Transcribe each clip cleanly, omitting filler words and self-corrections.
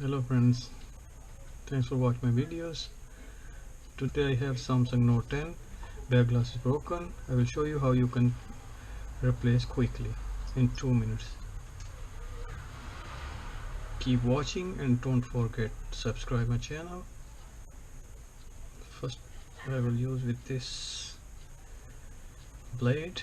Hello friends, thanks for watching my videos. Today I have Samsung Note 10. Back glass is broken. I will show you how you can replace quickly in 2 minutes. Keep watching and don't forget to subscribe my channel. First I will use with this blade.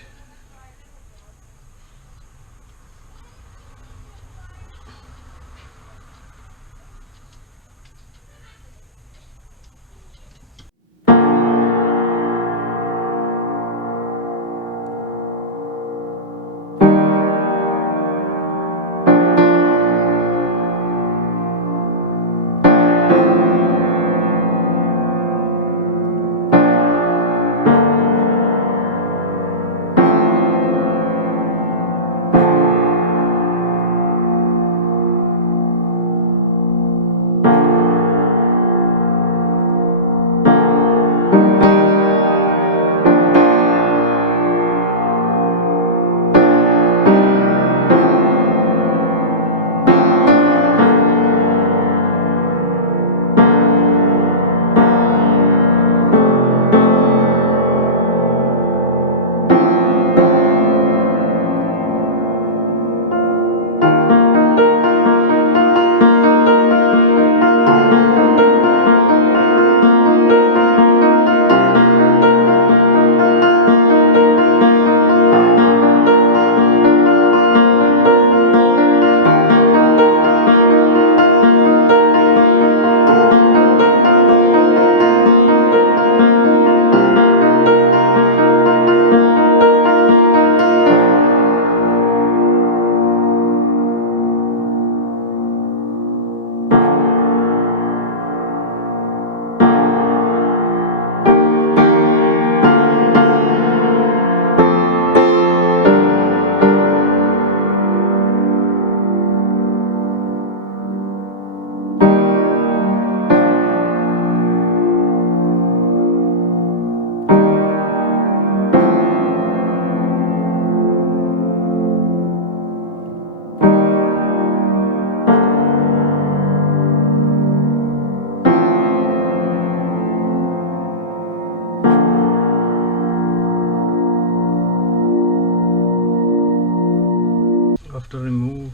After remove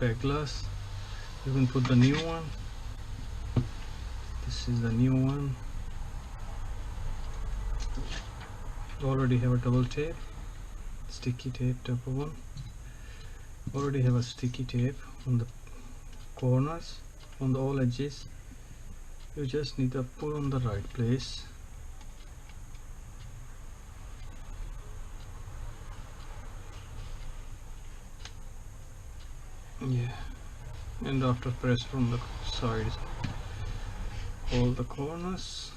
back glass, you can put the new one. This is the new one. Already have a double tape, sticky tape type of one. Already have a sticky tape on the corners, on the all edges. You just need to put on the right place. Yeah, and after press from the sides, all the corners.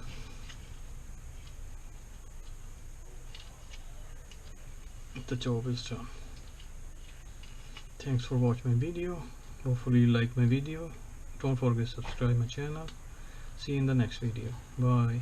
The job is done. Thanks for watching my video. Hopefully you like my video. Don't forget to subscribe my channel. See you in the next video. Bye.